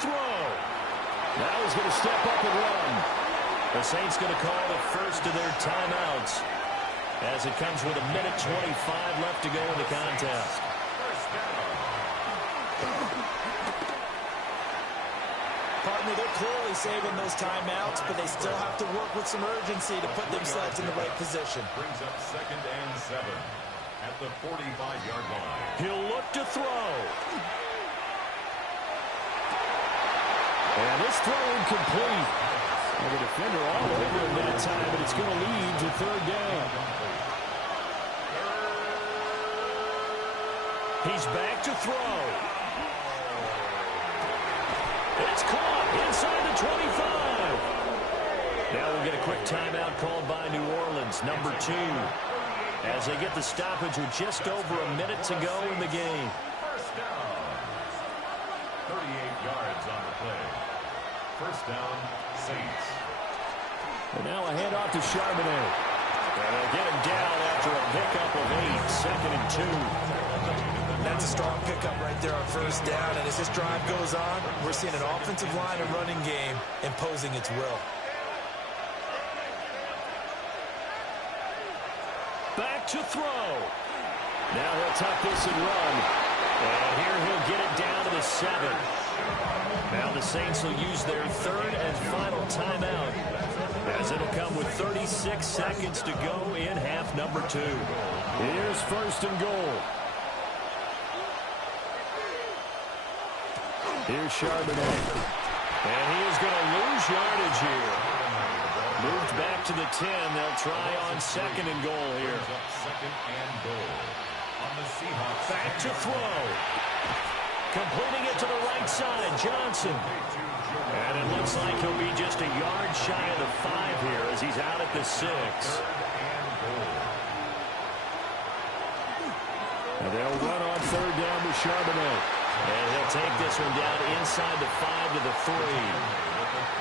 throw. Now he's going to step up and run. The Saints going to call the first of their timeouts as it comes with 1:25 left to go in the contest. Partner, they're clearly saving those timeouts, but they still have to work with some urgency to put themselves in the right position. Brings up 2nd and 7 at the 45-yard line. He'll look to throw. And this throw incomplete. And the defender all over him that time, but it's going to lead to 3rd down. He's back to throw. It's caught inside the 25. Now we'll get a quick timeout called by New Orleans, number 2. As they get the stoppage with just over a minute to go in the game. First down. 38 yards on the play. First down, Saints. And now a handoff to Charbonnet. And they'll get him down after a pickup of 8, 2nd and 2. That's a strong pickup right there on first down. And as this drive goes on, we're seeing an offensive line and running game imposing its will. Back to throw. Now he'll tuck this and run. And here he'll get it down to the 7. Now the Saints will use their 3rd and final timeout, as it'll come with 36 seconds to go in half number 2. Here's 1st and goal. Here's Charbonnet. And he is going to lose yardage here. Moved back to the 10. They'll try on 2nd and goal here. 2nd and goal on the Seahawks. Back to throw. Completing it to the right side, Johnson. And it looks like he'll be just a yard shy of the 5 here as he's out at the 6. And they'll run on 3rd down with Charbonnet. And he'll take this one down inside the 5 to the 3.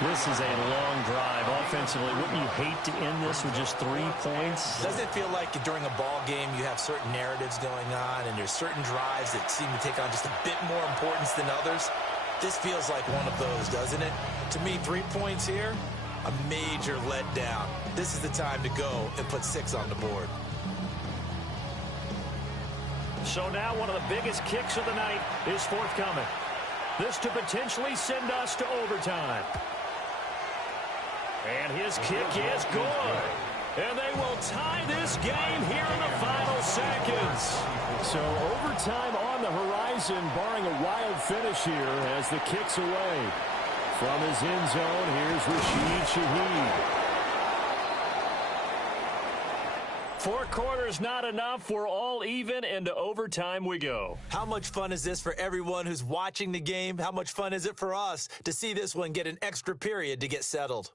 This is a long drive offensively. Wouldn't you hate to end this with just 3 points? Doesn't it feel like during a ball game you have certain narratives going on and there's certain drives that seem to take on just a bit more importance than others? This feels like one of those, doesn't it? To me, 3 points here, a major letdown. This is the time to go and put 6 on the board. So now one of the biggest kicks of the night is forthcoming. This to potentially send us to overtime. And his kick is good. And they will tie this game here in the final seconds. So overtime on the horizon, barring a wild finish here as the kick's away. From his end zone, here's Rashid Shaheed. 4 quarters not enough. We're all even, and to overtime we go. How much fun is this for everyone who's watching the game? How much fun is it for us to see this one get an extra period to get settled?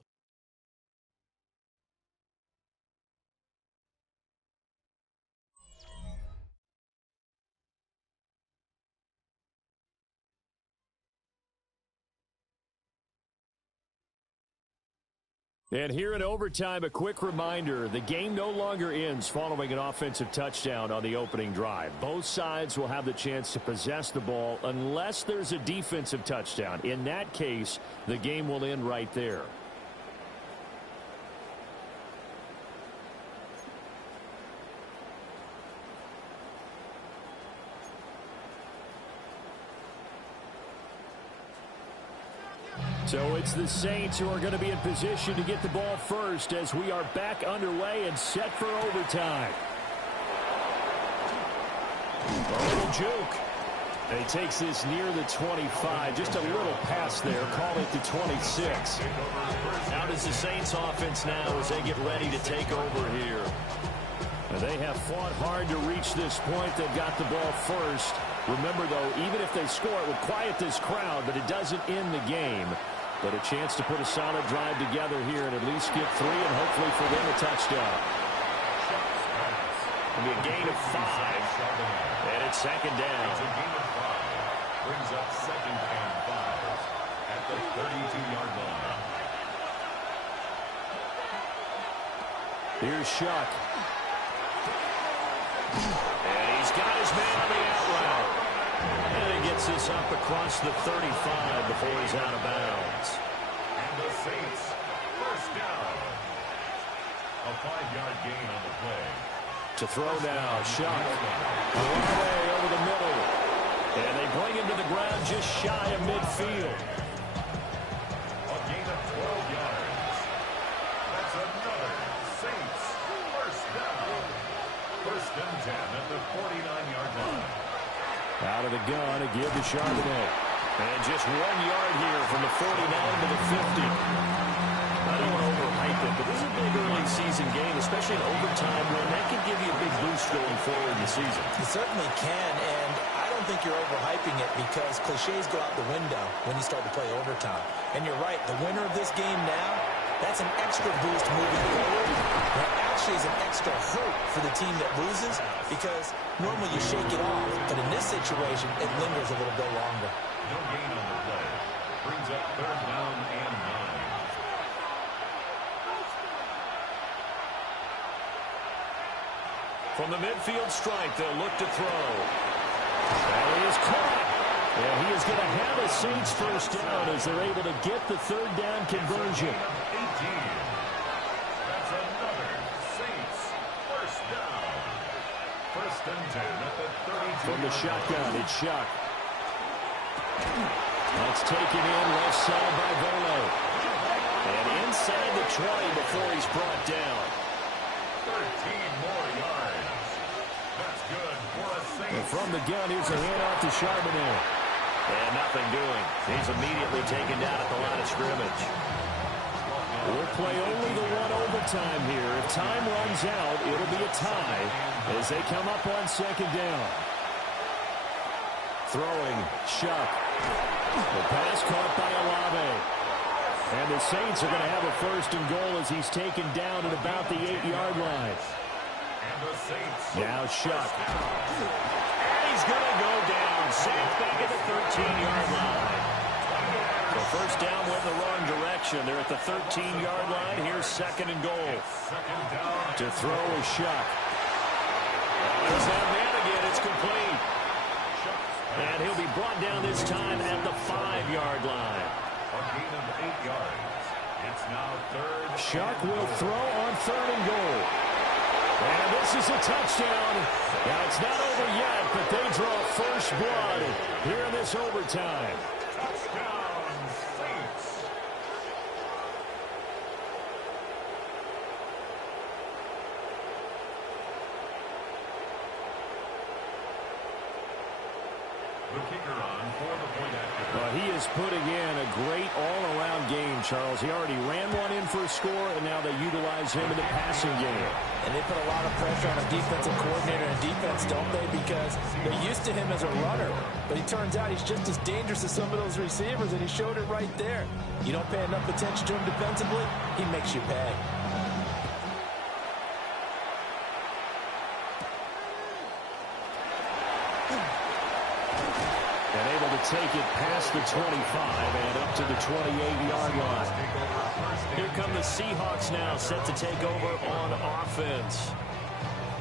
And here in overtime, a quick reminder, the game no longer ends following an offensive touchdown on the opening drive. Both sides will have the chance to possess the ball unless there's a defensive touchdown. In that case, the game will end right there. So it's the Saints who are going to be in position to get the ball first as we are back underway and set for overtime. A little juke. And he takes this near the 25. Just a little pass there. Call it the 26. How does the Saints offense now as they get ready to take over here? Now they have fought hard to reach this point. They've got the ball first. Remember, though, even if they score, it would quiet this crowd, but it doesn't end the game. But a chance to put a solid drive together here and at least get 3 and hopefully for them a touchdown. It'll be a gain of 5. And it's 2nd down. It's a gain of 5. Brings up 2nd and 5 at the 32-yard line. Here's Shuck. And he's got his man on the out route. And he gets picks this up across the 35 before he's out of bounds. And the Saints, first down. A 5-yard gain on the play. To throw now, Shuck. Away over the middle. And they bring him to the ground just shy of midfield. A gain of 12 yards. That's another Saints first down. First and 10 at the 49-yard line. Out of the gun, a give to Charbonnet. And just 1 yard here from the 49 to the 50. I don't want to overhype it, but this is a big early season game, especially in overtime, when that could give you a big boost going forward in the season. It certainly can, and I don't think you're overhyping it because cliches go out the window when you start to play overtime. And you're right, the winner of this game now, that's an extra boost moving forward. That actually is an extra hurt for the team that loses because normally you shake it off, but in this situation, it lingers a little bit longer. No gain on the play. Brings up third down and 9. From the midfield stripe, they'll look to throw. That is caught. And he is going to have a Saints first down as they're able to get the third down conversion. 18. That's another Saints first down. First and 10 at the 32. From the shotgun, it's Shuck. That's taken in left side by Volo. And inside the 20 before he's brought down. 13 more yards. That's good for a Saints. And from the gun, here's a handoff to Charbonnet. And nothing doing. He's immediately taken down at the line of scrimmage. We'll play only the one overtime here. If time runs out, it'll be a tie as they come up on second down. Throwing, Shuck. The pass caught by Olave. And the Saints are going to have a first and goal as he's taken down at about the 8-yard line. And the Saints. Now Shuck. And he's going to go down. Saints back at the 13-yard line. So first down went in the wrong direction. They're at the 13-yard line. Here's second and goal. Second down. To throw is Shuck. There's that man again. It's complete. And he'll be brought down this time at the 5-yard line. A gain of 8 yards. It's now third. Shuck will throw on third and goal. And this is a touchdown. Now, it's not over yet, but they draw first blood here in this overtime. Touchdown, Saints. The kicker on for the point after. He is putting in a great all-around game, Charles. He already ran one in for a score, and now they utilize him in the passing game. And they put a lot of pressure on a defensive coordinator and defense, don't they? Because they're used to him as a runner. But it turns out he's just as dangerous as some of those receivers, and he showed it right there. You don't pay enough attention to him defensively, he makes you pay. And able to take it past the 25 and up to the 28-yard line. Here come the Seahawks now, set to take over on offense.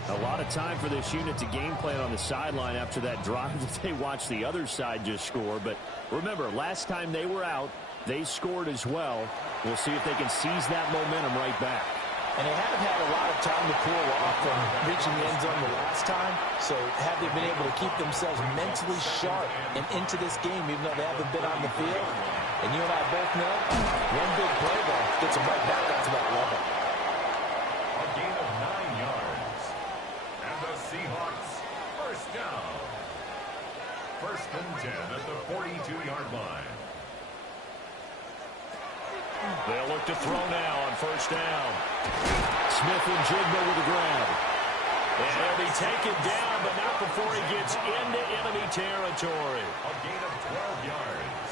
A lot of time for this unit to game plan on the sideline after that drive that they watched the other side just score. But remember, last time they were out, they scored as well. We'll see if they can seize that momentum right back. And they haven't had a lot of time to cool off from reaching the end zone the last time. So have they been able to keep themselves mentally sharp and into this game, even though they haven't been on the field? And you and I both know, one big play though gets them right back onto that level. A gain of 9 yards. And the Seahawks first down. First and 10 at the 42-yard line. They'll look to throw now on first down. Smith and Jigba with the grab. And he'll be taken down, but not before he gets into enemy territory. A gain of 12 yards.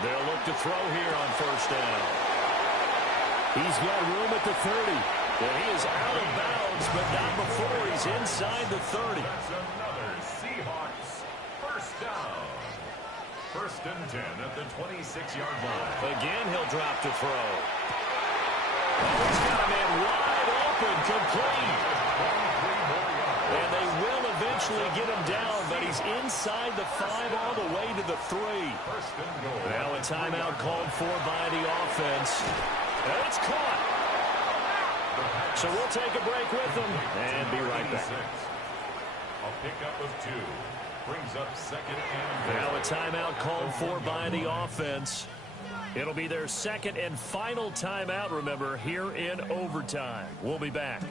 They'll look to throw here on first down. He's got room at the 30. And he is out of bounds, but not before he's inside the 30. That's another Seahawks first down. First and 10 at the 26-yard line. Again, he'll drop to throw. Oh, he's got a man wide open, complete. And they will eventually get him down, but he's inside the 5 all the way to the 3. Now a timeout called for by the offense. And it's caught. So we'll take a break with them and be right back. A pickup of 2. Brings up second and now a timeout called for by the offense. It'll be their second and final timeout, remember, here in overtime. We'll be back.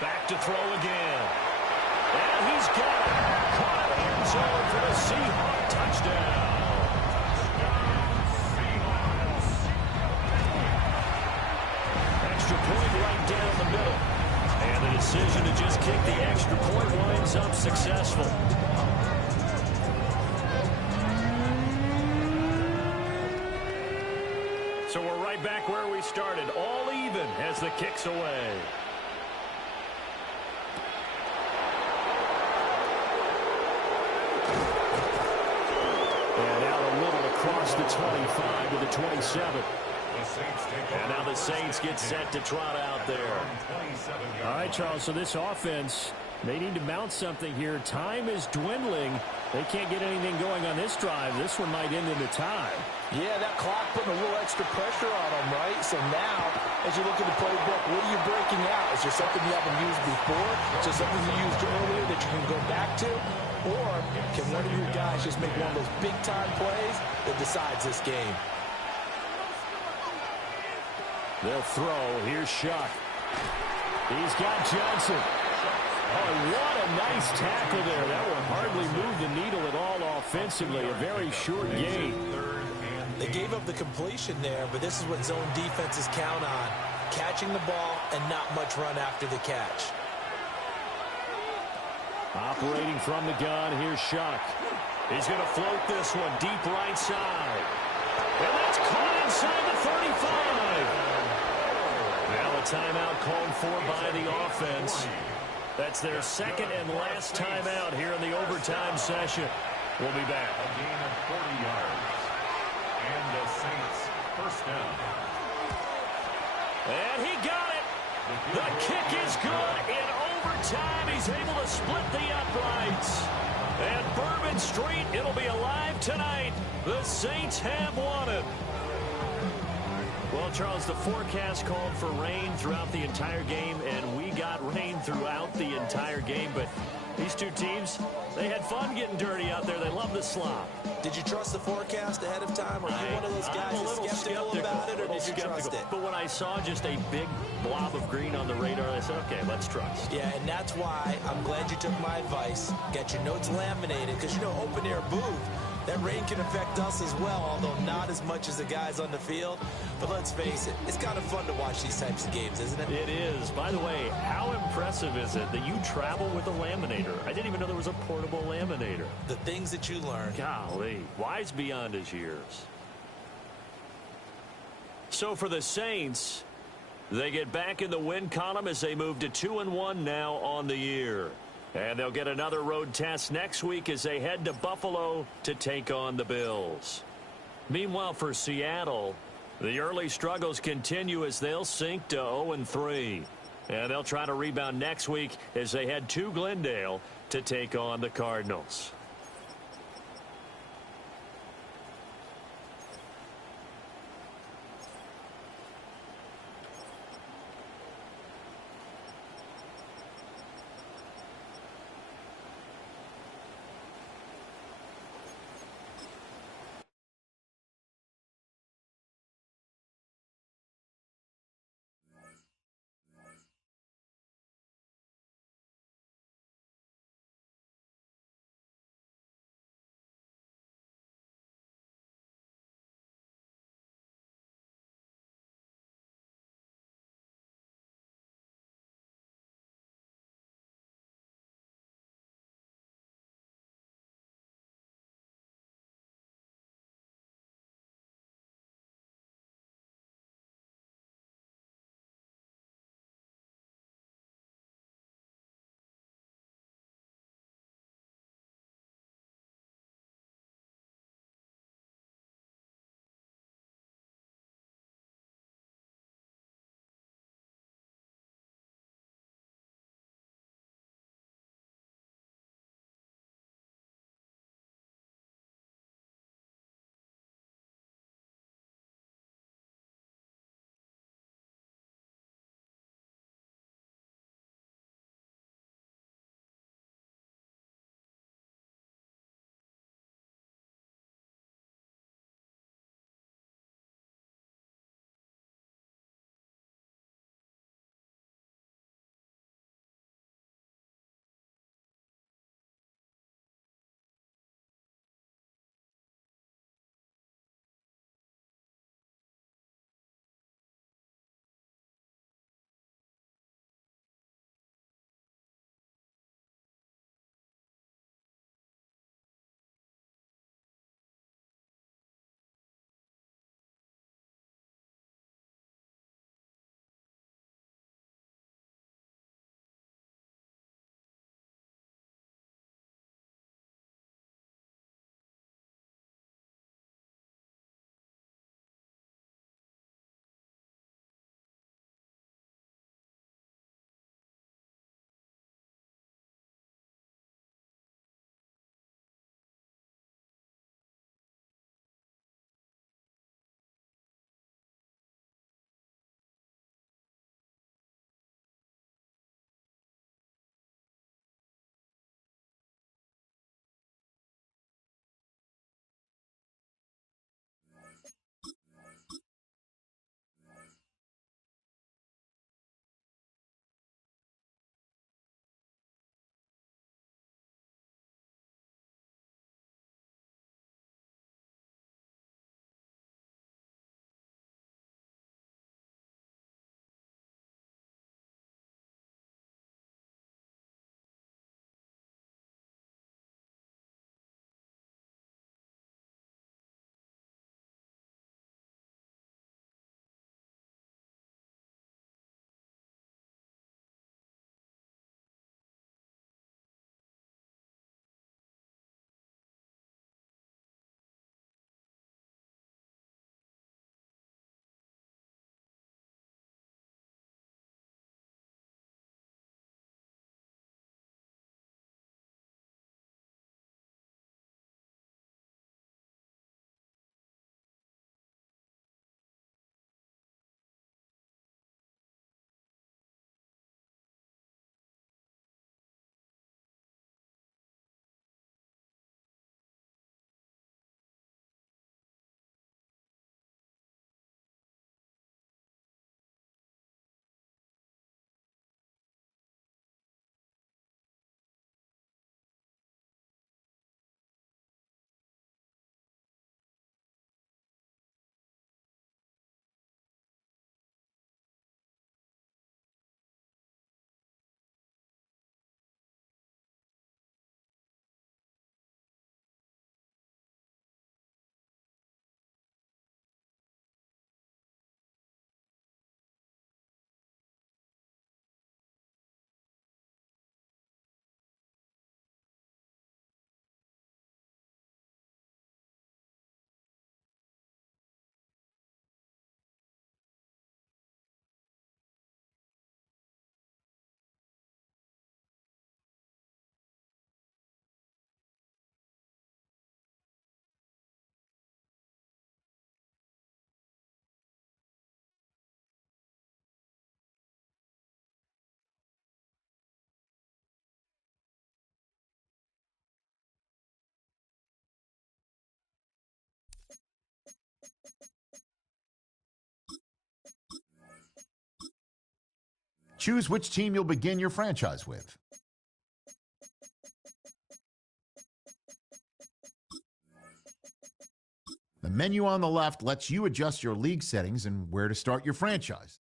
Back to throw again. And he's got it. Caught in the end zone for the Seahawks touchdown. Extra point right down the middle. And the decision to just kick the extra point winds up successful. So we're right back where we started. All even as the kick's away. And out a little across the 25 to the 27. And now the Saints get set to trot out there. All right, Charles, so this offense, they need to mount something here. Time is dwindling. They can't get anything going on this drive. This one might end in the time. Yeah, that clock putting a little extra pressure on them, right? So now, as you look at the playbook, what are you breaking out? Is there something you haven't used before? Is there something you used earlier that you can go back to? Or can one of your guys just make one of those big-time plays that decides this game? They'll throw. Here's Shuck. He's got Johnson. Oh, what a nice tackle there. That will hardly move the needle at all offensively. A very short gain. They gave up the completion there, but this is what zone defenses count on. Catching the ball and not much run after the catch. Operating from the gun, here's Shuck. He's going to float this one deep right side. And that's caught inside the 35. Now a timeout called for by the offense. That's their second and last timeout here in the overtime session. We'll be back. A gain of 40 yards. And the Saints first down. And he got it. The kick is good. In overtime, he's able to split the uprights. And Bourbon Street, it'll be alive tonight. The Saints have won it. Well, Charles, the forecast called for rain throughout the entire game, and we got rain throughout the entire game. But these two teams, they had fun getting dirty out there. They love the slop. Did you trust the forecast ahead of time? Are you one of those guys that's skeptical about it, or did you trust it? But when I saw just a big blob of green on the radar, I said, okay, let's trust. Yeah, and that's why I'm glad you took my advice. Get your notes laminated, because, you know, open air booth, that rain can affect us as well, although not as much as the guys on the field. But let's face it, it's kind of fun to watch these types of games, isn't it? It is. By the way, how impressive is it that you travel with a laminator? I didn't even know there was a portable laminator. The things that you learn. Golly, wise beyond his years. So for the Saints, they get back in the win column as they move to 2-1 now on the year. And they'll get another road test next week as they head to Buffalo to take on the Bills. Meanwhile, for Seattle, the early struggles continue as they'll sink to 0-3. And they'll try to rebound next week as they head to Glendale to take on the Cardinals. Choose which team you'll begin your franchise with. The menu on the left lets you adjust your league settings and where to start your franchise.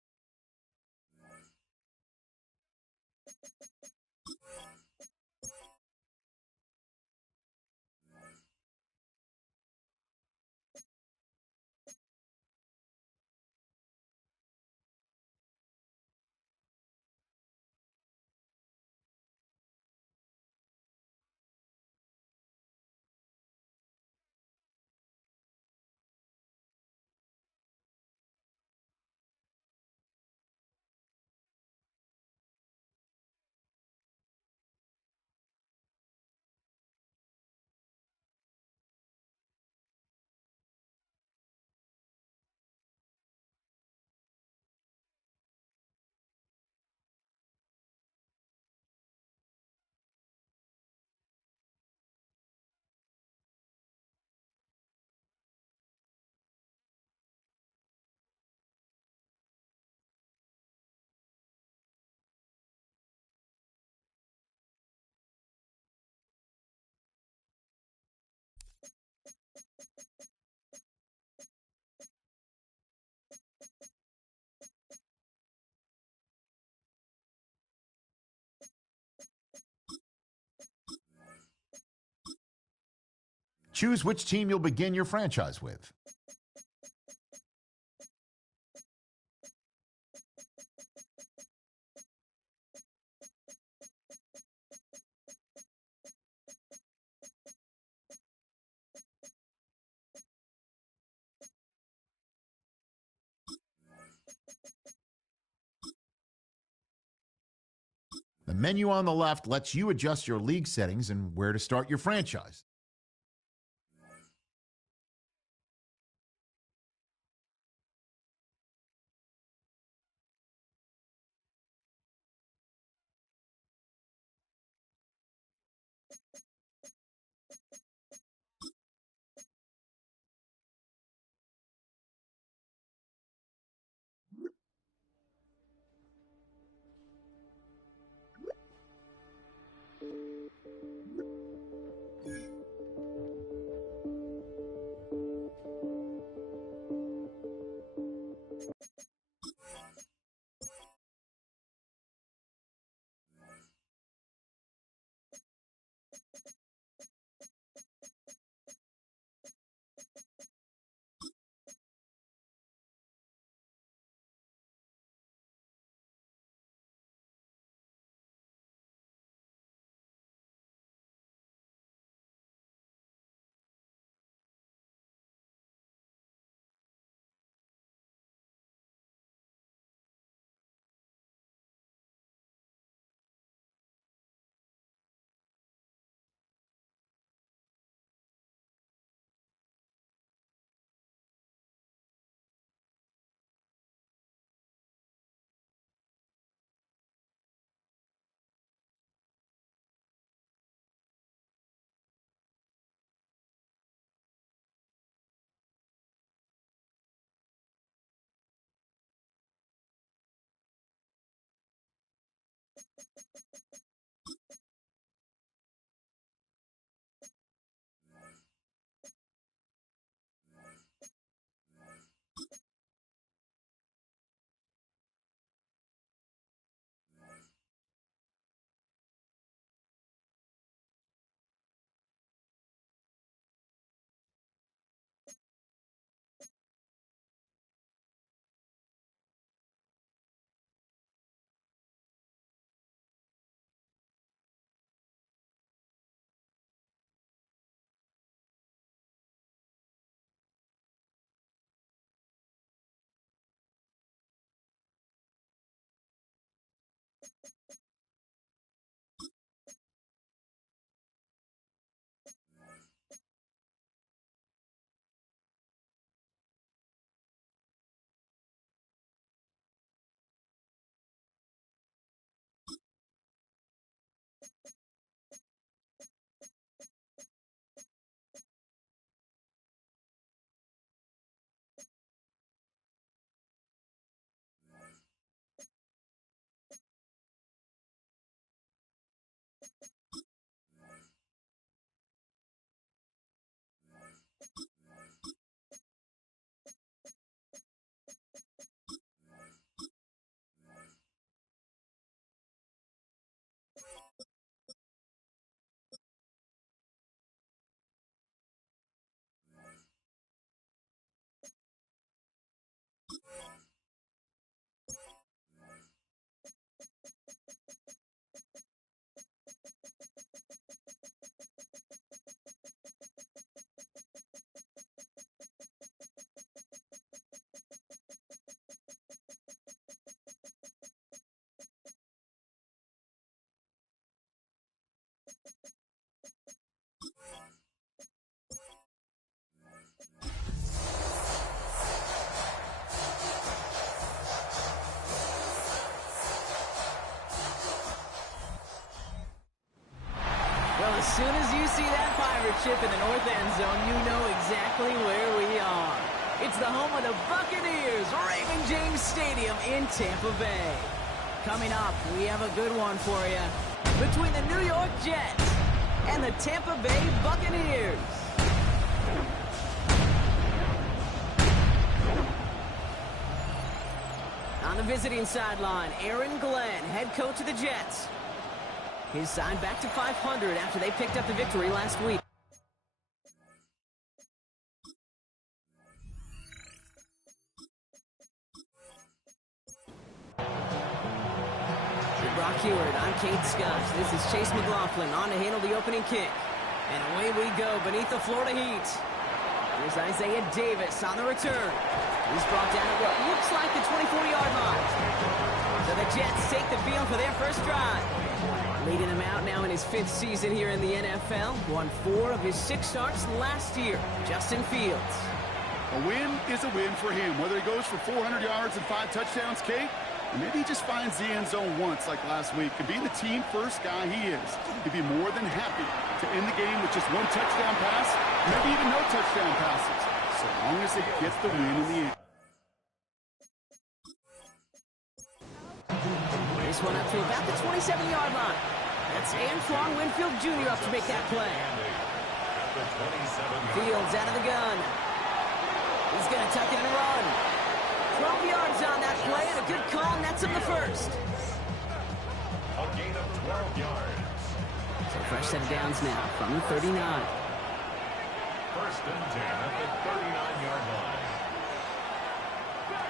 Choose which team you'll begin your franchise with. The menu on the left lets you adjust your league settings and where to start your franchise. As soon as you see that pirate ship in the north end zone, you know exactly where we are. It's the home of the Buccaneers, Raymond James Stadium in Tampa Bay. Coming up, we have a good one for you. Between the New York Jets and the Tampa Bay Buccaneers. On the visiting sideline, Aaron Glenn, head coach of the Jets. His side back to 500 after they picked up the victory last week. Brock Heward, I'm Kate Scott. This is Chase McLaughlin on to handle the opening kick. And away we go beneath the Florida heat. Here's Isaiah Davis on the return. He's brought down at what looks like the 24-yard line. So the Jets take the field for their first drive. Leading him out now in his 5th season here in the NFL. Won 4 of his 6 starts last year. Justin Fields. A win is a win for him. Whether he goes for 400 yards and 5 touchdowns, Kate, or maybe he just finds the end zone once like last week. And being the team first guy he is, he'd be more than happy to end the game with just 1 touchdown pass, maybe even no touchdown passes, so long as it gets the win in the end. This one up to about the 27-yard line. That's Antoine Winfield Jr. up to make that play. Fields out of the gun. He's going to tuck it and run. 12 yards on that play, and a good call nets him the first. A gain of 12 yards. So fresh set of downs now from the 39. First and 10 at the 39-yard line.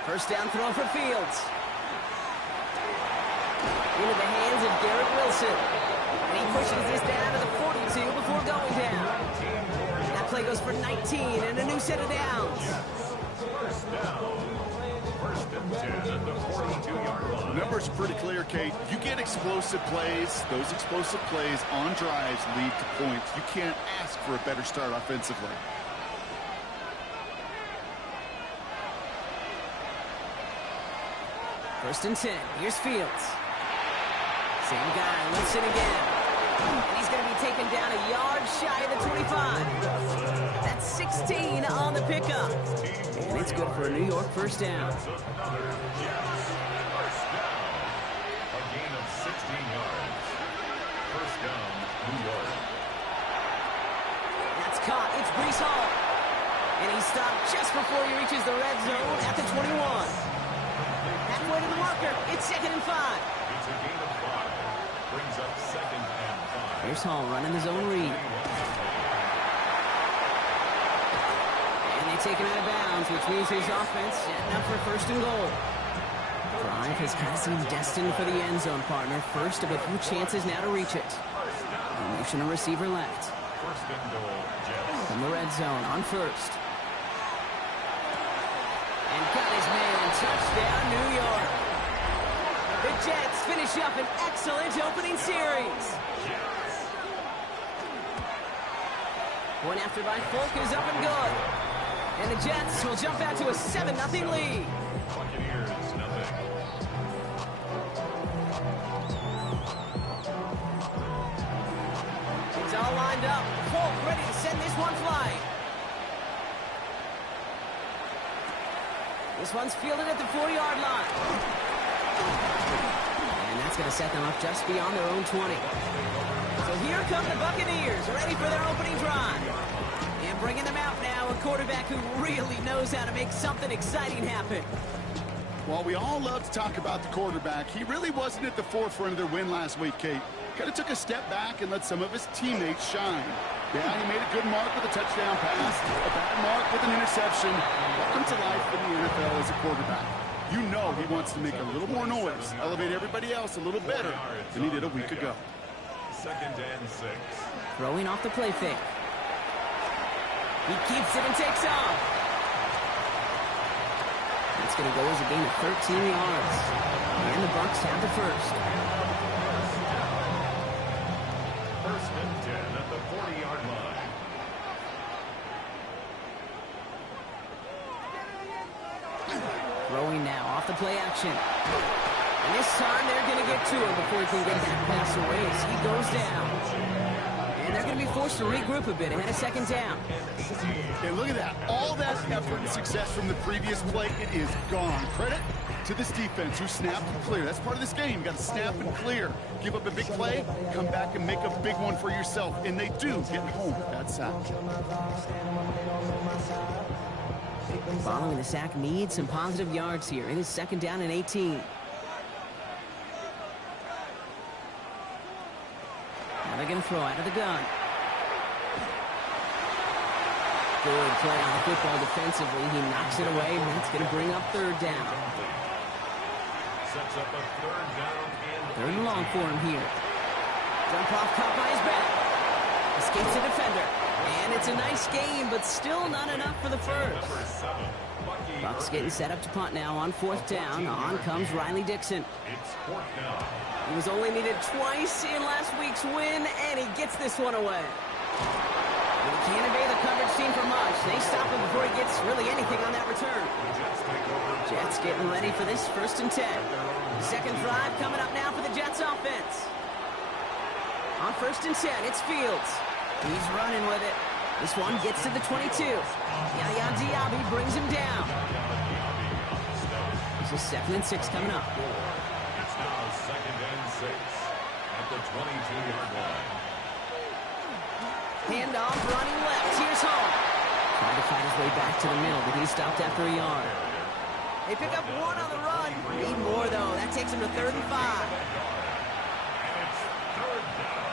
First down throw for Fields. Into the hands of Garrett Wilson. And he pushes this down to the 42 before going down. That play goes for 19 and a new set of downs. First down. First and 10 at the 42-yard line. Numbers pretty clear, Kate. You get explosive plays. Those explosive plays on drives lead to points. You can't ask for a better start offensively. First and 10. Here's Fields. Same guy, Wilson again. And he's going to be taken down a yard shy of the 25. That's 16 on the pickup. And it's good for a New York first down. Another Jets first down. A gain of 16 yards. First down, New York. That's caught. It's Breece Hall. And he's stopped just before he reaches the red zone at the 21. Halfway to the marker. It's 2nd and 5. It's a gain of 5. Brings up 2nd and 5. Here's Hall running the zone read. And they take him out of bounds, which means his offense setting up for first and goal. Drive has got him destined for the end zone, partner. First of a few chances now to reach it. Motion a receiver left. First and goal, Jets. From the red zone on first. And got his man. Touchdown, New York. The Jets finish up an excellent opening series. One after by Folk is up and good. And the Jets will jump out to a 7-0 lead. Buccaneers, nothing. It's all lined up. Folk ready to send this one flying. This one's fielded at the 4-yard line. And that's going to set them up just beyond their own 20. So here come the Buccaneers, ready for their opening drive. And bringing them out now, a quarterback who really knows how to make something exciting happen. While we all love to talk about the quarterback, he really wasn't at the forefront of their win last week, Kate. Kind of took a step back and let some of his teammates shine. Yeah, he made a good mark with a touchdown pass, a bad mark with an interception. Welcome to life in the NFL as a quarterback. You know he wants to make a little more noise, elevate everybody else a little better than he did a week ago. 2nd and 6. Throwing off the play fake. He keeps it and takes off. It's going to go as a gain of 13 yards. And the Bucs have the first. First and 10 at the 40-yard line. Throwing now off the play action. And this time they're going to get to him before he can get that pass away as he goes down. And they're going to be forced to regroup a bit ahead of second down. And look at that. All that effort and success from the previous play, it is gone. Credit to this defense who snapped and clear. That's part of this game. You got to snap and clear. Give up a big play, come back and make a big one for yourself. And they do get home with that sack. Following the sack needs some positive yards here. It is second down and 18. Now they're going to throw out of the gun. Good play on the football defensively. He knocks it away. That's going to bring up third down. Sets up a third down and Third and long for him here. Dump off, caught by his back. Escapes the defender. And it's a nice game, but still not enough for the first. Bucks getting set up to punt now on fourth down. On comes Riley Dixon. it's fourth down. He was only needed twice in last week's win, and he gets this one away. But he can't evade the coverage team for much. They stop him before he gets really anything on that return. Jets getting ready for this first and 10. Second drive coming up now for the Jets offense. On first and 10, it's Fields. He's running with it. This one gets to the 22. Yaya Diaby brings him down. This is second and 6 coming up. It's now second and 6 at the 22-yard line. Handoff running left. Here's Hall. Trying to fight his way back to the middle, but he's stopped after a yard. They pick up one on the run. Need more, though. That takes him to third and 5. And it's third down.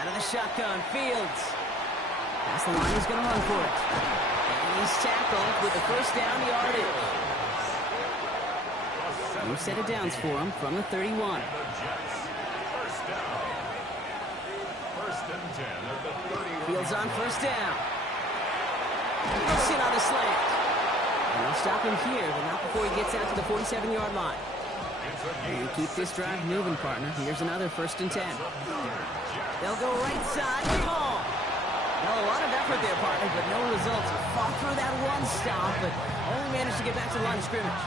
Out of the shotgun, Fields. Past the line, he's going to run for it. And he's tackled with the first down yardage. New set of downs for him from the 31. The Jets, first down. First and 10 at the 31. Fields on first down. He'll sit on the slant. And they'll stop him here, but not before he gets out to the 47-yard line. And keep this drive moving, partner. Here's another first and 10. They'll go right side to Hall. Well, a lot of effort there, partner, but no results. Fought through that one stop, but only managed to get back to the line of scrimmage.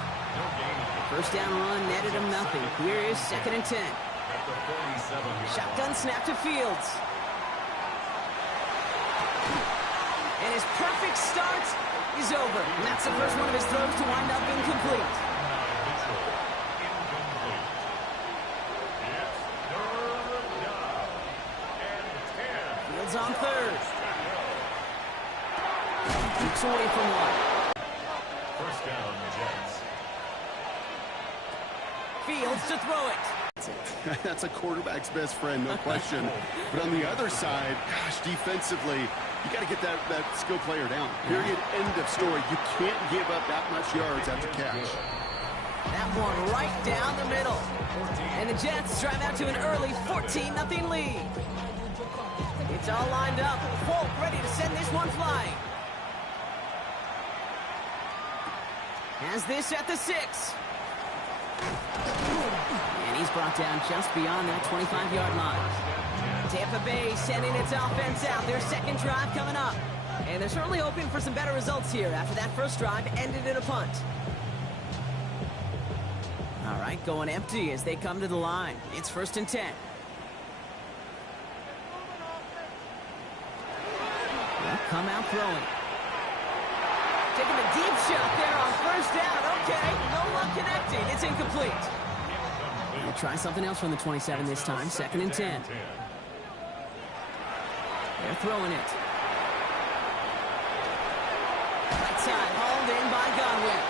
First down run netted him nothing. Here is second and 10. Shotgun snap to Fields. And his perfect start is over. And that's the first one of his throws to wind up incomplete. Fields on third. Keeps away from one. First down, Jets. Fields to throw it. That's a quarterback's best friend, no question. But on the other side, gosh, defensively, you got to get that skill player down. Period. End of story. You can't give up that much yards after catch. That one right down the middle. And the Jets drive out to an early 14-0 lead. It's all lined up. Folk ready to send this one flying. Has this at the 6. And he's brought down just beyond that 25-yard line. Tampa Bay sending its offense out. Their second drive coming up. And they're certainly hoping for some better results here after that first drive ended in a punt. All right, going empty as they come to the line. It's first and 10. They'll come out throwing. Taking a deep shot there on first down. Okay, no luck connecting. It's incomplete. They'll try something else from the 27 this time. Second and 10. They're throwing it. Right side, hauled in by Godwin.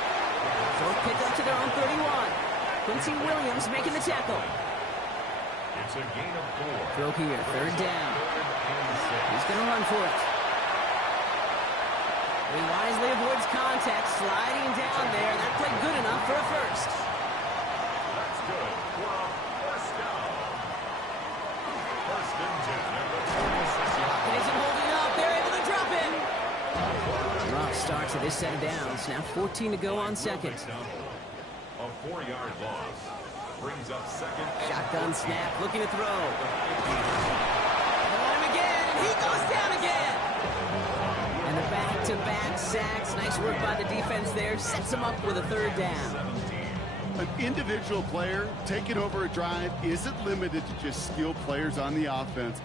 So picked up to their own 31. Quincy Williams making the tackle. It's a gain of 4. Throw here, third down. He's going to run for it. He wisely avoids contact, sliding down there. That played good enough for a first. That's good for a first down. First and 10 at the 26. It isn't holding up. They're able to drop it. Rough start to this set of downs. Now 14 to go on second. A 4-yard loss brings up second. Shotgun snap, looking to throw. On him again, and he goes down again. And the back-to-back sacks. Nice work by the defense there. Sets him up with a third down. An individual player taking over a drive isn't limited to just skilled players on the offense.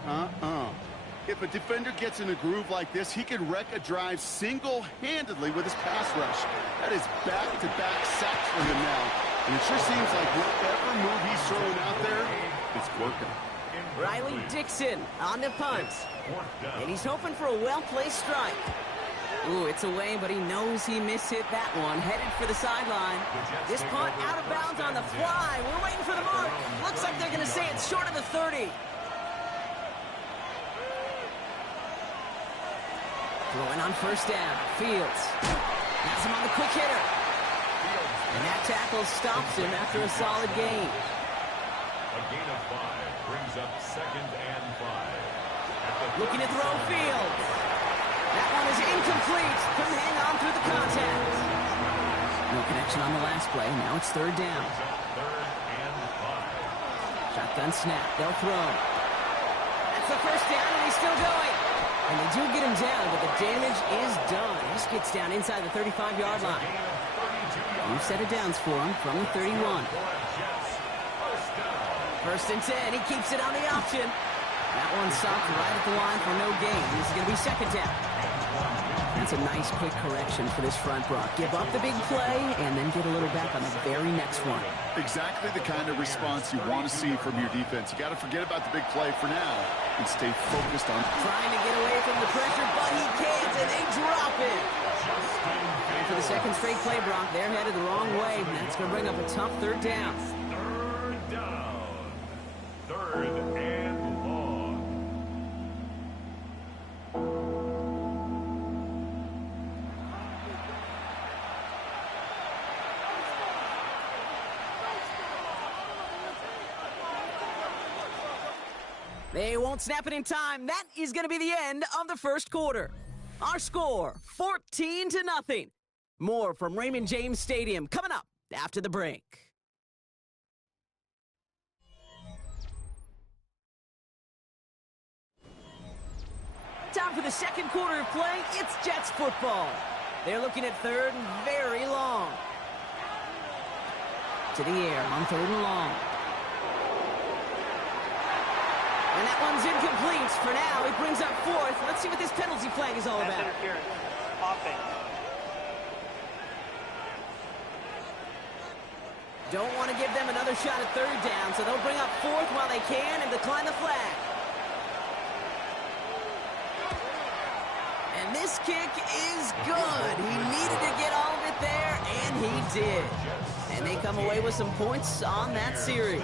If a defender gets in a groove like this, he can wreck a drive single-handedly with his pass rush. That is back-to-back sacks for him now. And it sure seems like whatever move he's throwing out there, it's working. Riley Dixon on the punt. And he's hoping for a well-placed strike. Ooh, it's away, but he knows he mishit that one. Headed for the sideline. This punt out of bounds on the fly. We're waiting for the mark. Looks like they're going to say it's short of the 30. Throwing on first down. Fields has him on the quick hitter. And that tackle stops him after a solid gain. A gain of 5 brings up 2nd and 5. Looking to throw Fields. That one is incomplete. Couldn't hang on through the contact. No connection on the last play. Now it's 3rd down. 3rd and 5. Shotgun snap. They'll throw. That's the first down, and he's still going. And they do get him down, but the damage is done. He gets down inside the 35-yard line. New set of downs for him from the 31. 1st and 10. He keeps it on the option. That one stopped right at the line for no gain. This is going to be 2nd down. That's a nice quick correction for this front, Brock. Give up the big play and then get a little back on the very next one. Exactly the kind of response you want to see from your defense. You got to forget about the big play for now and stay focused on trying to get away from the pressure, but he can't, and they drop it. And for the 2nd straight play, Brock, they're headed the wrong way. That's going to bring up a tough 3rd down. 3rd down. 3rd and long. They won't snap it in time. That is going to be the end of the 1st quarter. Our score, 14-0. More from Raymond James Stadium coming up after the break. Time for the 2nd quarter of play. It's Jets football. They're looking at 3rd and very long. To the air on 3rd and long. And that one's incomplete for now. It brings up 4th. Let's see what this penalty flag is all about. Don't want to give them another shot at 3rd down, so they'll bring up 4th while they can and decline the flag. And this kick is good. He needed to get all of it there, and he did. And they come away with some points on that series.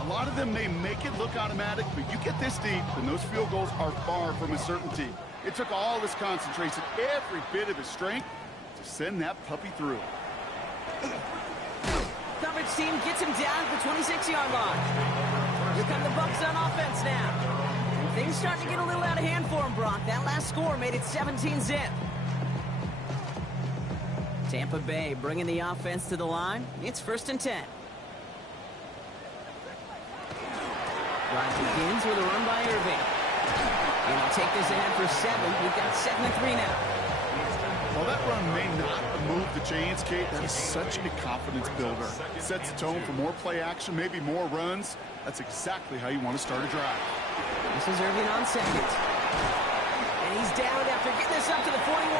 A lot of them may make it look automatic, but you get this deep, and those field goals are far from a certainty. It took all his concentration, every bit of his strength, to send that puppy through. Coverage team gets him down at the 26-yard line. Here come the Bucs on offense now. Things starting to get a little out of hand for him, Brock. That last score made it 17-zip. Tampa Bay bringing the offense to the line. It's 1st and 10. Drive begins with a run by Irving. And he'll take this ahead for 7. We've got 2nd and 3 now. While that run may not move the chains, Kate, that is such a confidence builder. It sets the tone for more play action, maybe more runs. That's exactly how you want to start a drive. This is Irving on 2nd. And he's down after getting this up to the 41.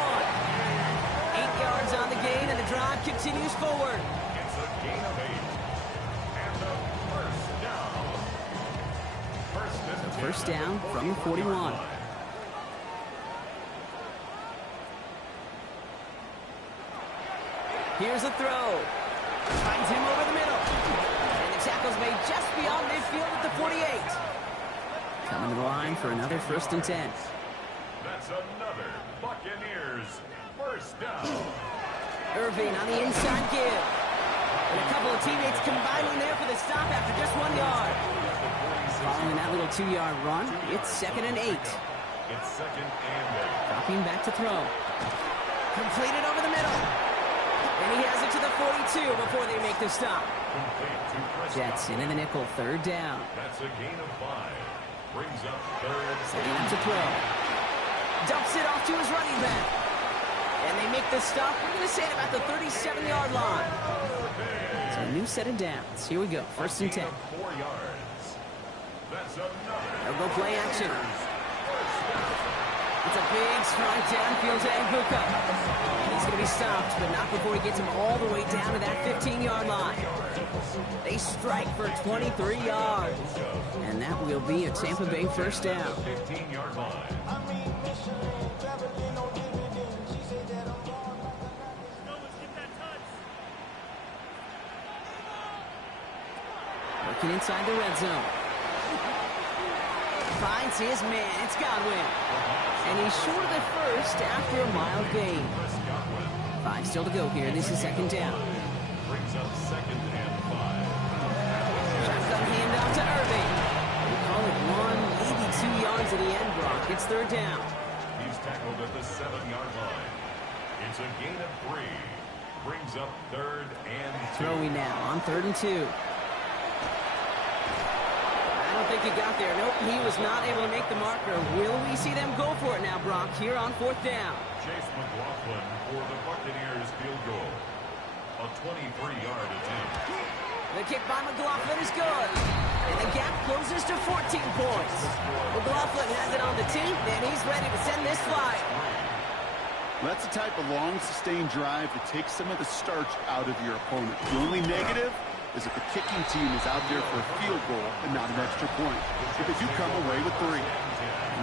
8 yards on the gain, and the drive continues forward. It's a gain of 8. And the 1st down. First down from the 41. Here's a throw. Finds him over the middle. And the tackle's made just beyond midfield at the 48. Coming to the line for another 1st and 10. That's another Buccaneers 1st down. Irving on the inside give. And a couple of teammates combining there for the stop after just 1 yard. Following that little 2-yard run, it's 2nd and 8. It's 2nd and 8. Dropping back to throw. Completed over the middle. And he has it to the 42 before they make the stop. Jets in the nickel, 3rd down. That's a gain of 5. Brings up 3rd. Setting up to throw. Dumps it off to his running back. And they make the stop. We're going to say it about the 37-yard line. A new set of downs. Here we go. First and 10. 4 yards. That's another. They'll go play action. It's a big strike downfield to Anguka. And he's going to be stopped, but not before he gets him all the way down to that 15-yard line. They strike for 23 yards. And that will be a Tampa Bay first down. 15-yard line. Working inside the red zone. Finds his man. It's Godwin. And he's short of the first after a mild gain. 5 still to go here. This is second down. Brings up 2nd and 5. Shotgun handoff to Irving. We call it 1, maybe 2 yards at the end, Brock. It's third down. He's tackled at the 7-yard line. It's a gain of 3. Brings up 3rd and 2. Throwing now on 3rd and 2. I don't think he got there. Nope, he was not able to make the marker. Will we see them go for it now, Brock, here on 4th down? Chase McLaughlin for the Buccaneers field goal. A 23-yard attempt. The kick by McLaughlin is good. And the gap closes to 14 points. McLaughlin has it on the tee, and he's ready to send this flying. That's the type of long, sustained drive that takes some of the starch out of your opponent. The only negative is that the kicking team is out there for a field goal and not an extra point. Because you come away with 3.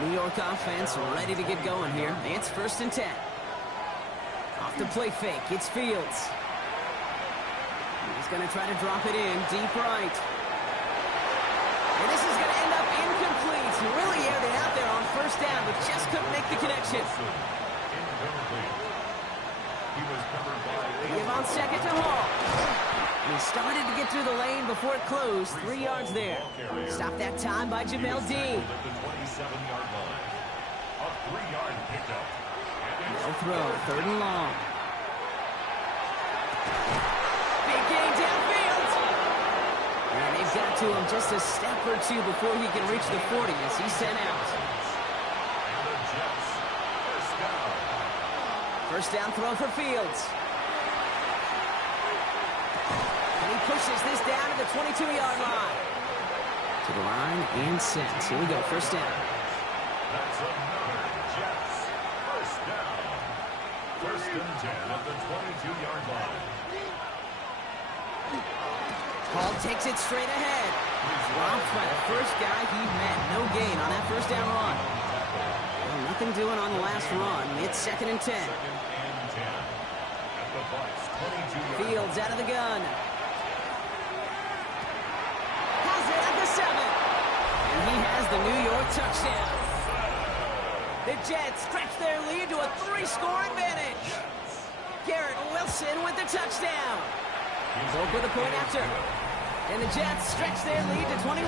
New York offense ready to get going here. It's 1st and 10. Off the play fake, it's Fields. He's going to try to drop it in deep right. And this is going to end up incomplete. He really aired it out there on 1st down, but just couldn't make the connection. Incomplete. He was covered by Give on 2nd to Hall. And he started to get through the lane before it closed. 3 yards there. Stopped that time by Jamel Dean. at the 27-yard line. A 3-yard pickup. No throw, 3rd and long. Big gain downfield. And they've got to him just a step or 2 before he can reach the 40 as he's sent out. And the Jets, first down. First down throw for Fields. And he pushes this down to the 22-yard line. To the line and sent. Here we go, first down. That's another Jets, first down. 1st and 10 at the 22-yard line. Hall takes it straight ahead. Dropped by the first guy he met. No gain on that first down run. Well, nothing doing on the last run. It's 2nd and 10. 2nd and 10 at the Bucs 22-yard line. Fields out of the gun. Has it at the 7. And he has the New York touchdown. The Jets stretch their lead to a 3-score advantage. Garrett Wilson with the touchdown. Volk with a point after. And the Jets stretch their lead to 21.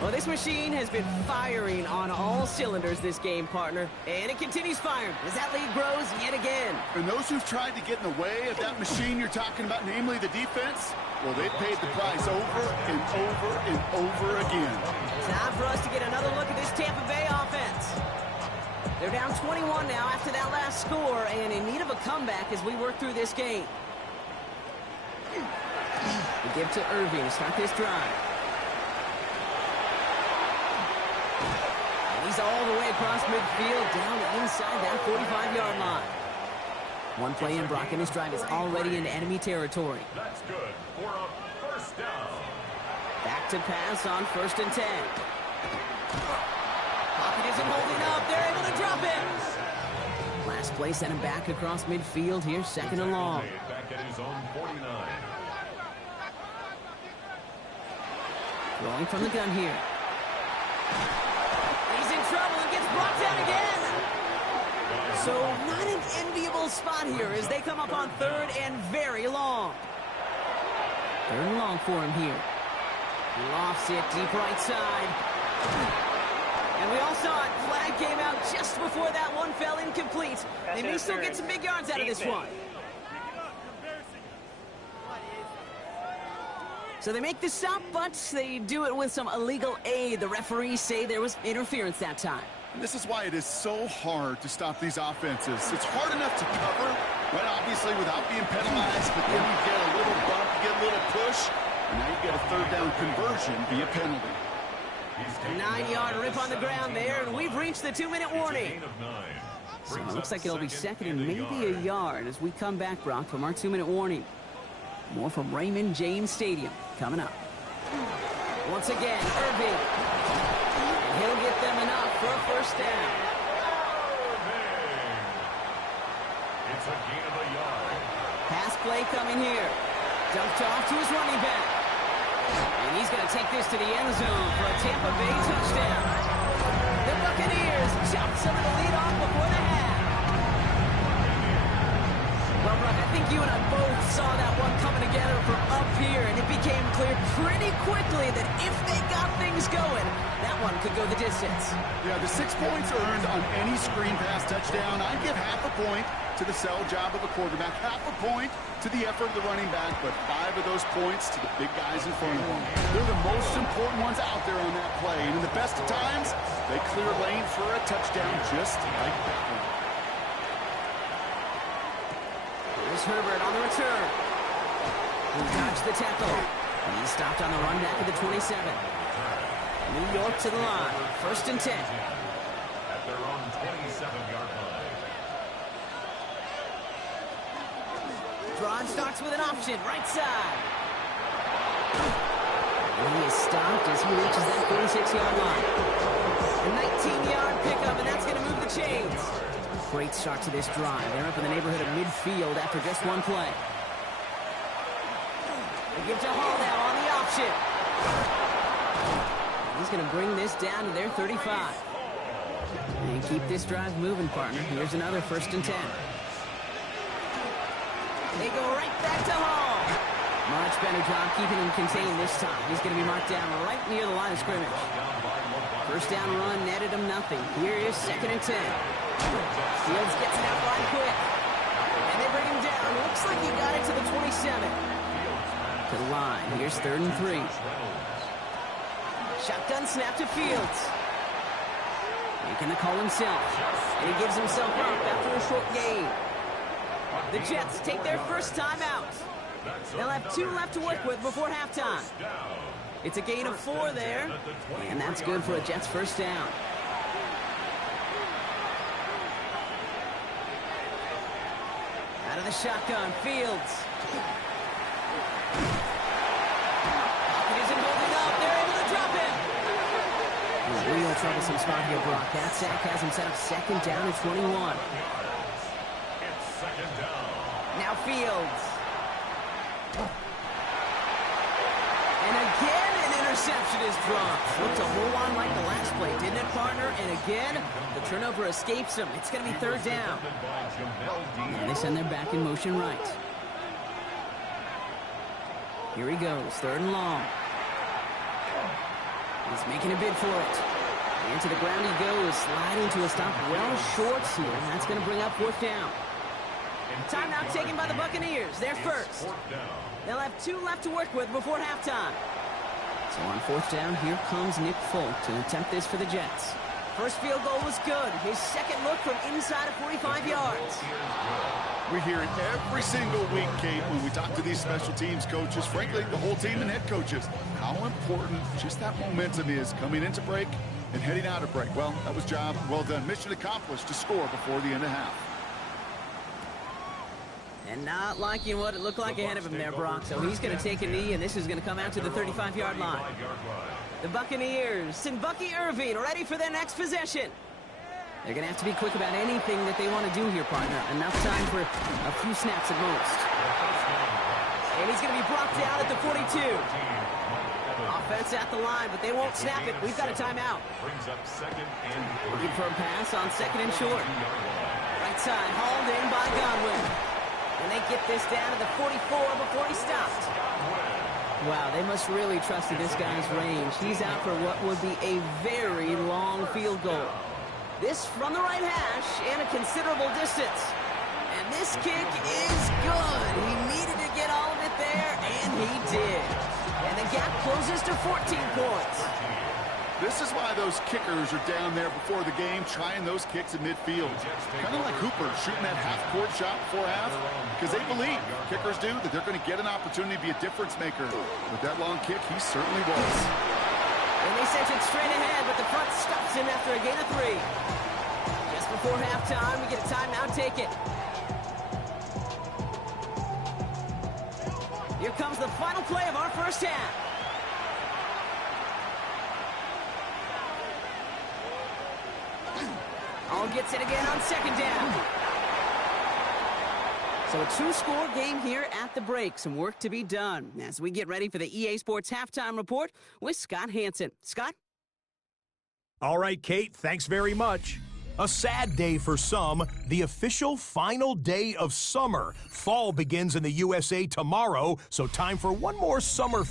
Well, this machine has been firing on all cylinders this game, partner. And it continues firing as that lead grows yet again. And those who've tried to get in the way of that machine you're talking about, namely the defense, well, they've paid the price over and over and over again. Time for us to get another look at this Tampa Bay offense. They're down 21 now after that last score and in need of a comeback as we work through this game. We give to Irving to start this drive. And he's all the way across midfield down inside that 45-yard line. One play in, Brock, and this drive is already into enemy territory. That's good for a first down. Back to pass on 1st and 10. Pocket isn't holding up. They're able to drop it. Last play sent him back across midfield here, 2nd and long. Back at his own 49. Throwing from the gun here. He's in trouble and gets brought down again. So not an enviable spot here as they come up on 3rd and very long. 3rd and long for him here. Lofts it deep right side. And we all saw it. Flag came out just before that one fell incomplete. They may still get some big yards out of this one. So they make the stop, but they do it with some illegal aid. The referees say there was interference that time. And this is why it is so hard to stop these offenses. It's hard enough to cover, Well, obviously, without being penalized, but then you get a little bump, you get a little push, and now you get a third down conversion via penalty. A 9-yard rip on the ground there, and we've reached the 2-minute warning. So it looks like it'll be second and maybe a yard as we come back, Brock, from our 2-minute warning. More from Raymond James Stadium coming up. Once again, Irving. And he'll get them enough for a first down. It's a gain of a yard. Pass play coming here. Dumped off to his running back. And he's going to take this to the end zone for a Tampa Bay touchdown. The Buccaneers chop some of the lead off before the half. Well, Brock, I think you and I both saw that one coming together from up here, and it became clear pretty quickly that if they got things going, that one could go the distance. Yeah, the 6 points earned on any screen pass touchdown. I'd give half a point to the sell job of a quarterback, half a point to the effort of the running back, but 5 of those points to the big guys in front of them. They're the most important ones out there on that play, and in the best of times, they clear lane for a touchdown just like that one. Here's Herbert on the return. He dodged the tackle. And he stopped on the run back at the 27. New York to the line. First and 10. At their own 27-yard line. Braun starts with an option, right side. And he is stopped as he reaches that 46-yard line. A 19-yard pickup, and that's going to move the chains. Great start to this drive. They're up in the neighborhood of midfield after just one play. They give to Hall now on the option. He's going to bring this down to their 35. And keep this drive moving, partner. Here's another first and 10. They go right back to Hall. Much better job keeping him contained this time. He's going to be marked down right near the line of scrimmage. First down run netted him nothing. Here is second and 10. Fields gets it out line quick. And they bring him down. Looks like he got it to the 27. To the line. Here's third and 3. Shotgun snap to Fields. Making the call himself. And he gives himself up after a short gain. The Jets take their first time out. They'll have 2 left to work with before halftime. It's a gain of 4 there. And that's good for a Jets first down. Out of the shotgun, Fields. It isn't holding up. They're able to drop him. Real troublesome spot here, Brock. That sack has him set up second down at 21. Now Fields. And again, an interception is dropped. Looked a whole lot like the last play, didn't it, partner? And again, the turnover escapes him. It's going to be third down. And they send their back in motion right. Here he goes, third and long. He's making a bid for it. Into the ground he goes, sliding to a stop well short here. And that's going to bring up fourth down. Timeout taken by the Buccaneers. They're first. They'll have 2 left to work with before halftime. So on fourth down, here comes Nick Folk to attempt this for the Jets. First field goal was good. His second look from inside of 45 yards. We hear it every single week, Kate, when we talk to these special teams coaches, frankly, the whole team and head coaches, how important just that momentum is coming into break and heading out of break. Well, that was job well done. Mission accomplished to score before the end of half. And not liking what it looked like ahead of him there, Brock. So he's going to take a knee, and this is going to come out to the 35-yard line. The Buccaneers and Bucky Irving ready for their next possession. They're going to have to be quick about anything that they want to do here, partner. Enough time for a few snaps at most. And he's going to be brought down at the 42. Offense at the line, but they won't snap it. We've got a timeout. Looking for a pass on second and short. Right side, hauled in by Godwin. And they get this down to the 44 before he stopped. Wow, they must really trust in this guy's range. He's out for what would be a very long field goal. This from the right hash and a considerable distance. And this kick is good. He needed to get all of it there, and he did. And the gap closes to 14 points. This is why those kickers are down there before the game trying those kicks in midfield. Kind of like Hooper shooting that half-court shot before half, because they believe, kickers do, that they're going to get an opportunity to be a difference maker. With that long kick, he certainly was. And they sent it straight ahead, but the front stops him after a gain of 3. Just before halftime, we get a timeout, take it. Here comes the final play of our first half. All gets it again on second down. So a two-score game here at the break. Some work to be done as we get ready for the EA Sports Halftime Report with Scott Hansen. Scott? All right, Kate, thanks very much. A sad day for some, the official final day of summer. Fall begins in the USA tomorrow, so time for one more summer.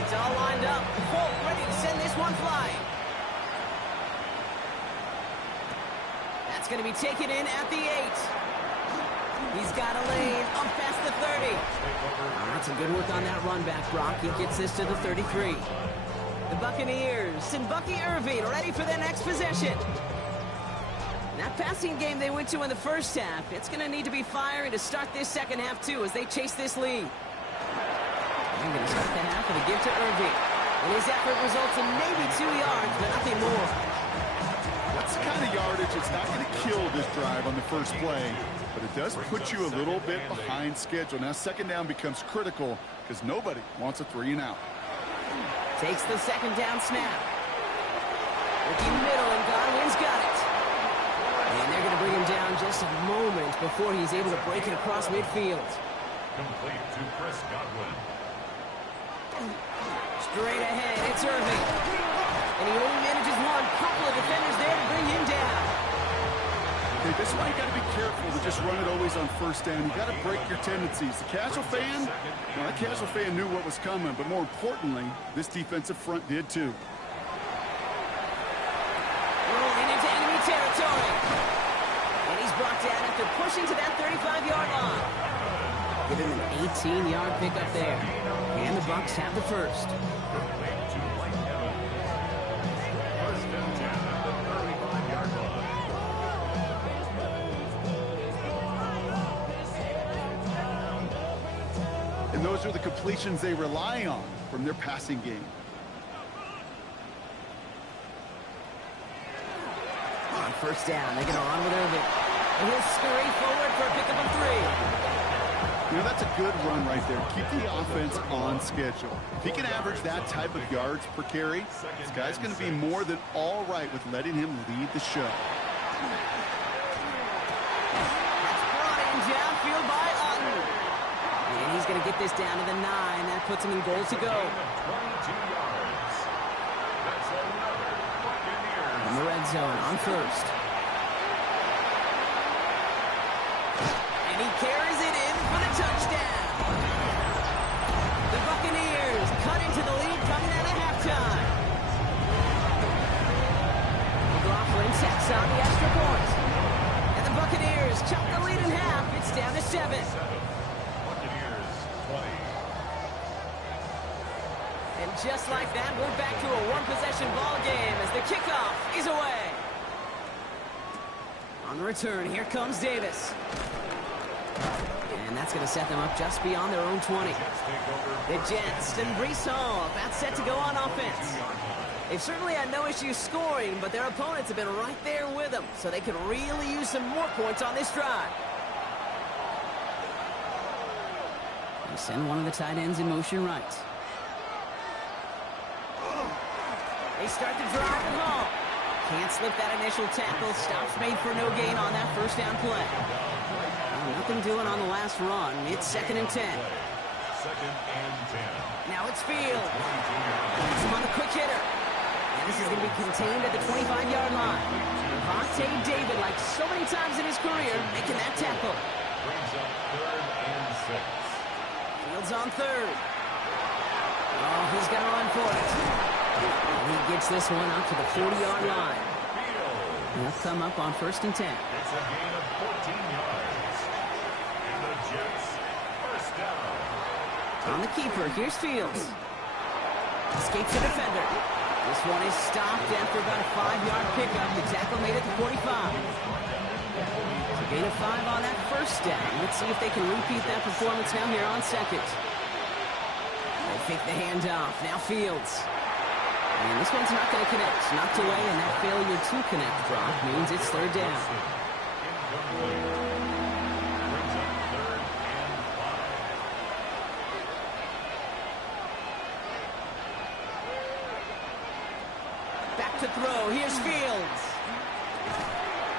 It's all lined up. Holt ready to send this one flying. That's going to be taken in at the 8. He's got a lane up past the 30. Oh, that's some good work on that run back, Brock. He gets this to the 33. The Buccaneers and Bucky Irving ready for their next possession. That passing game they went to in the first half, it's going to need to be firing to start this second half, too, as they chase this lead. They're going to start the half with a give to Irving. And his effort results in maybe 2 yards, but nothing more. That's the kind of yardage that's not going to kill this drive on the first play, but it does put you a little bit behind schedule. Now second down becomes critical because nobody wants a 3-and-out. Takes the second down snap. Looking middle, and Godwin's got it. And they're going to bring him down just a moment before he's able to break it across midfield. Complete to Chris Godwin. Straight ahead, it's Irving. And he only manages one. Couple of defenders there to bring him down. Okay, this is why you got to be careful to just run it always on first down. You got to break your tendencies. The casual fan, well, that casual fan knew what was coming, but more importantly, this defensive front did too. Rolling into enemy territory. And he's brought down after pushing to that 35-yard line. Give him an 18-yard pickup there. And the Bucs have the first. And those are the completions they rely on from their passing game. On first down, they're going to run with Irving. And he'll scurry forward for a pickup of 3. You know, that's a good run right there. Keep the offense on schedule. If he can average that type of yards per carry, this guy's going to be more than all right with letting him lead the show. That's brought in downfield by Otten. And he's going to get this down to the 9. That puts him in goal to go. 22 yards. That's another Buccaneers. In the red zone on first. And he carries it in for the touchdown. The Buccaneers cut into the lead coming out of halftime. McLaughlin tacks on the extra point. And the Buccaneers chop the lead in half. It's down to 7. Buccaneers 20. And just like that, we're back to a one-possession ball game as the kickoff is away. On the return, here comes Davis. And that's going to set them up just beyond their own 20. The Jets and Breece Hall about set to go on offense. They've certainly had no issue scoring, but their opponents have been right there with them, so they could really use some more points on this drive. They send one of the tight ends in motion right. They start to drive at Hall. Can't slip that initial tackle. Stops made for no gain on that first down play. Nothing doing on the last run. It's 2nd and 10. 2nd and 10. Now it's Field. Puts him on the quick hitter. And this is going to be contained at the 25-yard line. Vontae David, like so many times in his career, making that tackle. Brings up 3rd and 6. Fields on 3rd. Oh, he's going to run for it. Takes this one up to the 40-yard line. They'll come up on 1st and 10. It's a gain of 14 yards. And the Jets, first down. On the keeper, here's Fields. Escapes the defender. This one is stopped after about a 5-yard pickup. The tackle made it to 45. So gain of 5 on that first down. Let's see if they can repeat that performance now here on 2nd. They fake the handoff. Now Fields. And this one's not going to connect. Knocked away, and that failure to connect, Brock, means it's 3rd down. Back to throw. Here's Fields.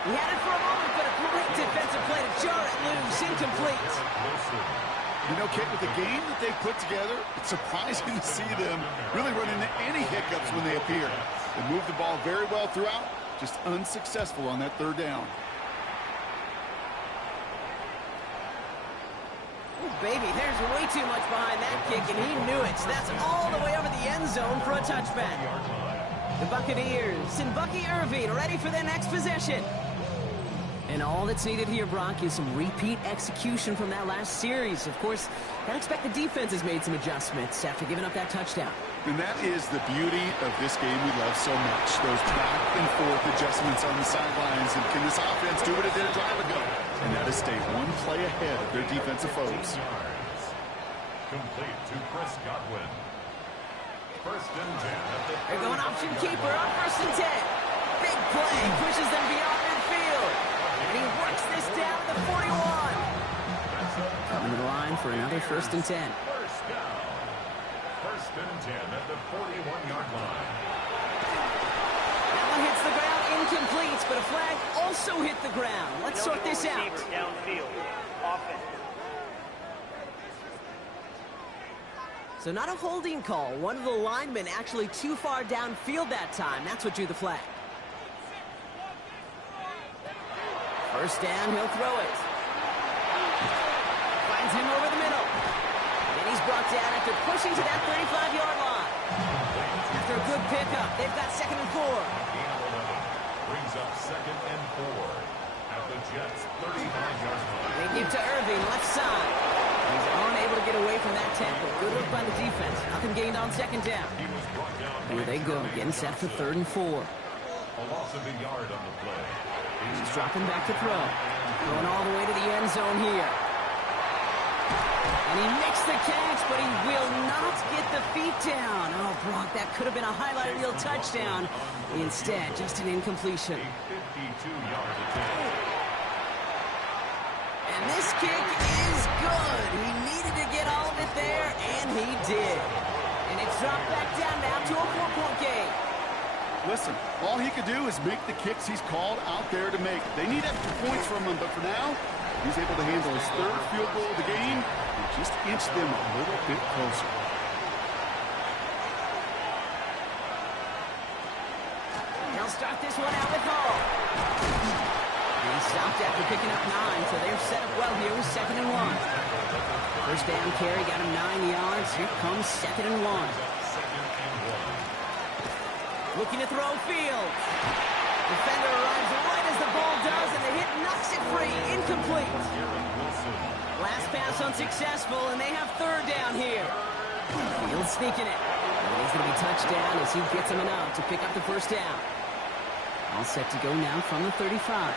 He had it for a moment, but a great defensive play to jar it loose. Incomplete. You know, Kate, with the game that they put together, it's surprising to see them really run into any hiccups when they appear. They move the ball very well throughout, just unsuccessful on that 3rd down. Oh, baby, there's way too much behind that kick, and he knew it. So that's all the way over the end zone for a touchback. The Buccaneers and Bucky Irving ready for their next possession. And all that's needed here, Brock, is some repeat execution from that last series. Of course, I expect the defense has made some adjustments after giving up that touchdown. And that is the beauty of this game we love so much. Those back and forth adjustments on the sidelines. And can this offense do what it did a drive ago? And that is stay one play ahead of their defensive foes. Complete to Chris Godwin. 1st and 10 at the They're going option keeper on 1st and 10. Big play pushes them beyond midfield. And he works this down to the 41. Coming to the line for another 1st and 10. first down. 1st and 10 at the 41-yard line. That one hits the ground, incomplete, but a flag also hit the ground. Let's sort this out. Downfield. Offense. So not a holding call. One of the linemen actually too far downfield that time. That's what drew the flag. 1st down, he'll throw it. Finds him over the middle. And he's brought down after pushing to that 35-yard line. After a good pickup, they've got 2nd and 4. Brings up 2nd and 4 at the Jets' 35-yard line. They give to Irving, left side. He's unable to get away from that tackle. Good look by the defense. Nothing gained on 2nd down. He was brought down. Here they go, getting set for 3rd and 4. A loss of a yard on the play. He's dropping back to throw. Going all the way to the end zone here. And he makes the catch, but he will not get the feet down. Oh, Brock, that could have been a highlight reel touchdown. Instead, just an incompletion. 52-yard attempt. And this kick is good. He needed to get all of it there, and he did. And it's dropped back down now to a 4-point game. Listen, all he could do is make the kicks he's called out there to make. They need extra points from him, but for now, he's able to handle his 3rd field goal of the game and just inch them a little bit closer. They'll start this one out with Hall. And he stopped after picking up 9, so they're set up well here with 2nd and 1. 1st down carry, got him 9 yards. Here comes 2nd and 1. Looking to throw Fields. Defender arrives right as the ball does, and the hit knocks it free. Incomplete. Last pass unsuccessful, and they have 3rd down here. Fields sneaking it. And he's going to be touchdown as he gets him enough to pick up the 1st down. All set to go now from the 35.